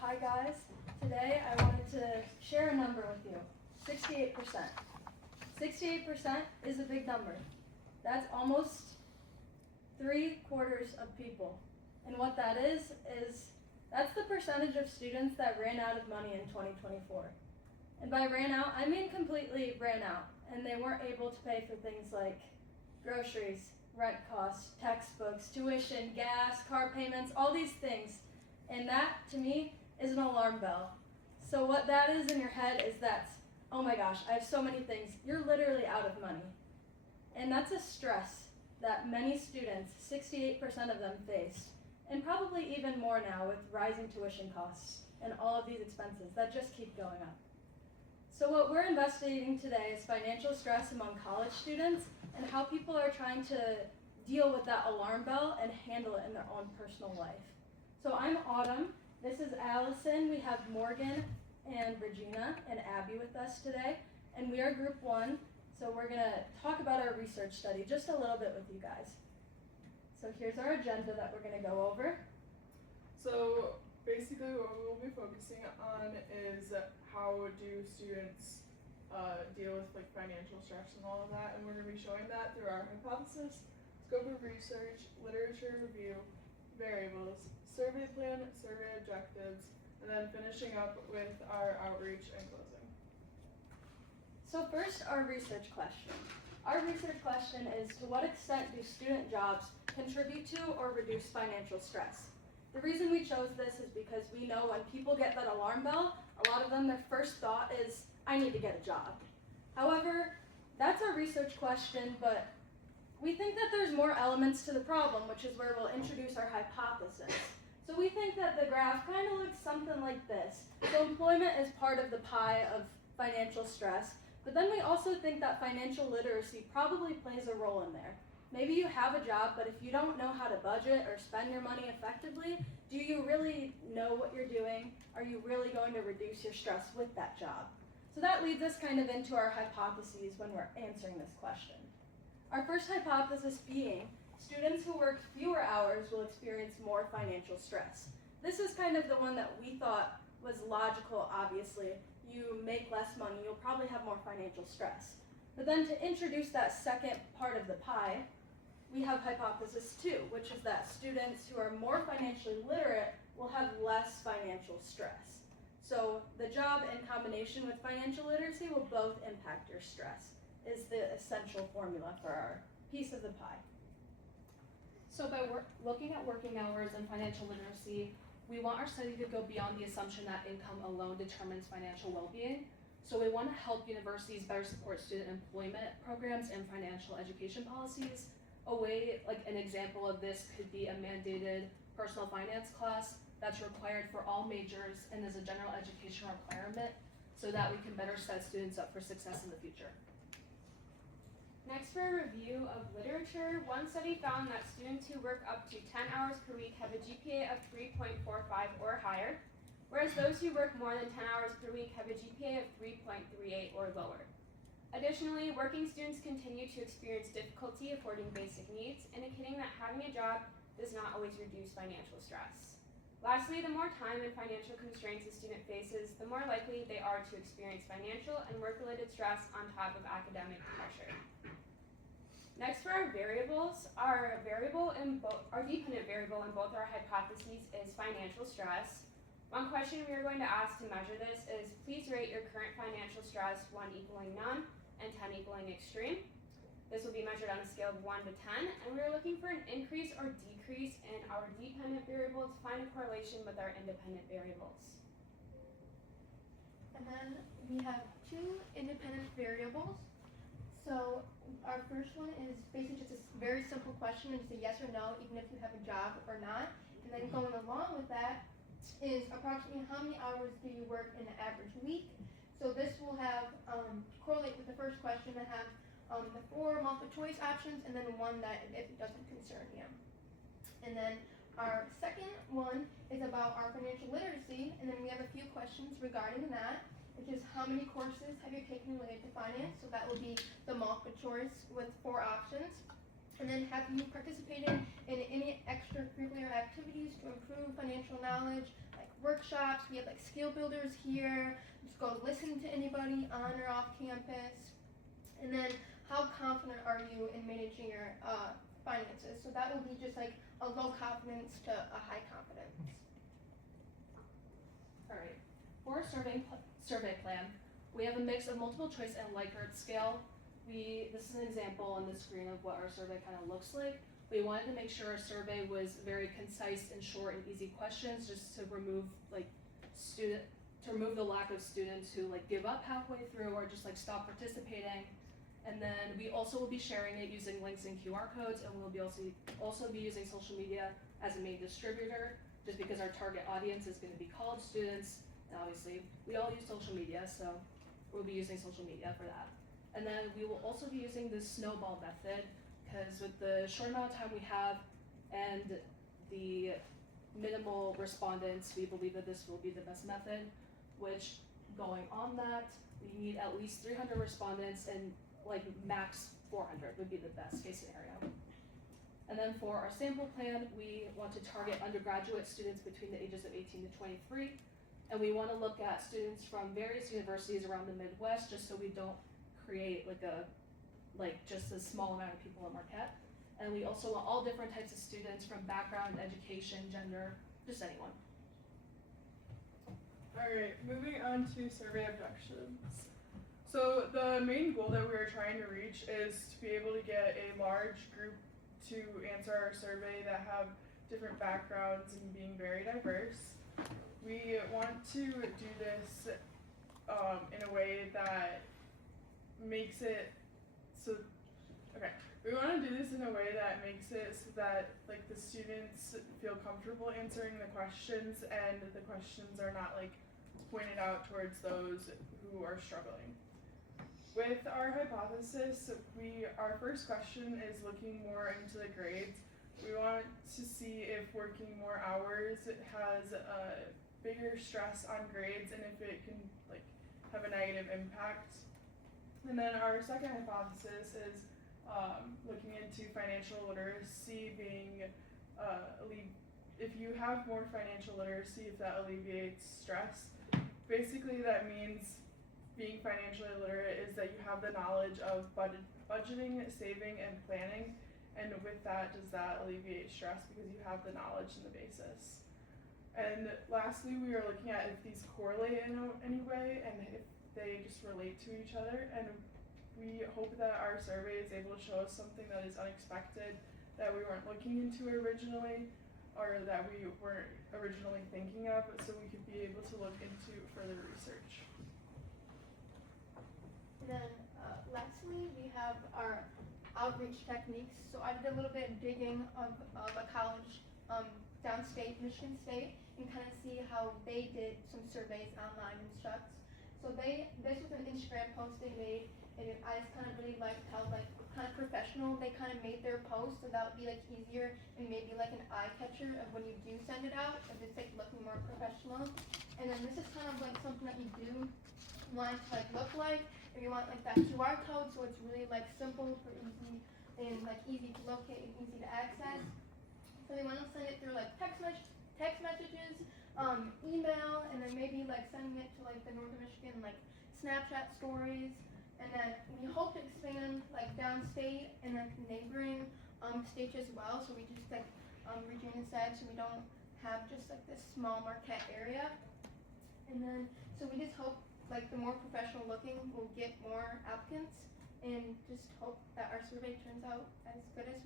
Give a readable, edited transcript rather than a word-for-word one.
hi guys. Today I wanted to share a number with you. 68%. 68% is a big number. That's almost 3/4 of people. And what that is that's the percentage of students that ran out of money in 2024. And by ran out, I mean completely ran out. And they weren't able to pay for things like groceries, rent costs, textbooks, tuition, gas, car payments, all these things. And that, to me, is an alarm bell. So what that is in your head is that, oh my gosh, I have so many things. You're literally out of money. And that's a stress that many students, 68% of them, faced. And probably even more now with rising tuition costs and all of these expenses that just keep going up. So what we're investigating today is financial stress among college students and how people are trying to deal with that alarm bell and handle it in their own personal life. So I'm Autumn, this is Allison, we have Morgan and Regina and Abby with us today, and we are group 1, so we're going to talk about our research study just a little bit with you guys. So here's our agenda that we're going to go over. So basically what we will be focusing on is how do students deal with like financial stress and all of that, and we're going to be showing that through our hypothesis, scope of research, literature review, variables, survey plan, survey objectives, and then finishing up with our outreach and closing. So first, our research question. Our research question is, to what extent do student jobs contribute to or reduce financial stress? The reason we chose this is because we know when people get that alarm bell, a lot of them, their first thought is, I need to get a job. However, that's our research question, but we think that there's more elements to the problem, which is where we'll introduce our hypothesis. So we think that the graph kind of looks something like this. So employment is part of the pie of financial stress, but then we also think that financial literacy probably plays a role in there. Maybe you have a job, but if you don't know how to budget or spend your money effectively, do you really know what you're doing? Are you really going to reduce your stress with that job? So that leads us kind of into our hypotheses when we're answering this question. Our first hypothesis being, students who work fewer hours will experience more financial stress. This is kind of the one that we thought was logical, obviously. You make less money, you'll probably have more financial stress. But then to introduce that second part of the pie, we have hypothesis 2, which is that students who are more financially literate will have less financial stress. So the job in combination with financial literacy will both impact your stress, is the essential formula for our piece of the pie. So by looking at working hours and financial literacy, we want our study to go beyond the assumption that income alone determines financial well-being. So we want to help universities better support student employment programs and financial education policies. An example of this could be a mandated personal finance class that's required for all majors and is a general education requirement so that we can better set students up for success in the future. Next, for a review of literature, one study found that students who work up to 10 hours per week have a GPA of 3.45 or higher, whereas those who work more than 10 hours per week have a GPA of 3.38 or lower. Additionally, working students continue to experience difficulty affording basic needs, indicating that having a job does not always reduce financial stress. Lastly, the more time and financial constraints a student faces, the more likely they are to experience financial and work-related stress on top of academic pressure. Next, for our variables, our dependent variable in both our hypotheses is financial stress. One question we are going to ask to measure this is, please rate your current financial stress, 1 equaling none and 10 equaling extreme. This will be measured on a scale of 1 to 10, and we are looking for an increase or decrease in our dependent variable to find a correlation with our independent variables. And then we have 2 independent variables. So our first one is basically just a very simple question, it's a yes or no, even if you have a job or not. And then going along with that is approximately how many hours do you work in an average week. So this will have correlate with the first question and have the 4 multiple choice options and then one that if it doesn't concern you. And then our second one is about our financial literacy, and then we have a few questions regarding that, which is how many courses have you taken related to finance? So that will be the multiple choice with 4 options. And then have you participated in any extracurricular activities to improve financial knowledge, like workshops. We have like skill builders here. Just go listen to anybody on or off campus. And then how confident are you in managing your finances? So that will be just like a low confidence to a high confidence. Alright, for our survey plan, we have a mix of multiple choice and Likert scale. This is an example on the screen of what our survey kind of looks like. We wanted to make sure our survey was very concise and short and easy questions, just to remove the lack of students who like give up halfway through or just like stop participating. And then we also will be sharing it using links and QR codes, and we'll be also be using social media as a main distributor, just because our target audience is going to be college students, and obviously we all use social media, so we'll be using social media for that. And then we will also be using the snowball method, because with the short amount of time we have and the minimal respondents, we believe that this will be the best method, which going on that, we need at least 300 respondents and like max 400 would be the best case scenario. And then for our sample plan, we want to target undergraduate students between the ages of 18 to 23. And we want to look at students from various universities around the Midwest, just so we don't create just a small amount of people in Marquette. And we also want all different types of students from background, education, gender, just anyone. Alright, moving on to survey objectives. So the main goal that we are trying to reach is to be able to get a large group to answer our survey that have different backgrounds and being very diverse. We want to do this in a way that makes it we want to do this in a way that makes it so that like the students feel comfortable answering the questions, and the questions are not like pointed out towards those who are struggling. With our hypothesis, our first question is looking more into the grades. We want to see if working more hours has a bigger stress on grades and if it can like have a negative impact. And then our second hypothesis is looking into financial literacy being if you have more financial literacy, if that alleviates stress. Basically that means being financially literate is that you have the knowledge of budgeting, saving, and planning, and with that, does that alleviate stress because you have the knowledge and the basis. And lastly, we are looking at if these correlate in any way and if they just relate to each other, and we hope that our survey is able to show us something that is unexpected, that we weren't looking into originally, or that we weren't originally thinking of, so we could be able to look into further research. And then lastly, we have our outreach techniques. So I did a little bit of digging of a college downstate, Michigan State, and kind of see how they did some surveys online and stuff. So this was an Instagram post they made, and I just kind of really liked how kind of professional they kind of made their post, so that would be like easier and maybe like an eye catcher of when you do send it out, if it's like looking more professional. And then this is kind of like something that you do want to like look like. If you want like that QR code, so it's really like simple for easy to locate and easy to access. So we want to send it through like text messages, email, and then maybe like sending it to like the Northern Michigan like Snapchat stories. And then we hope to expand like downstate and then neighboring states as well. So we just like Regina said, so we don't have just like this small Marquette area. And then so we just hope like the more professional looking will get more applicants, and just hope that our survey turns out as good as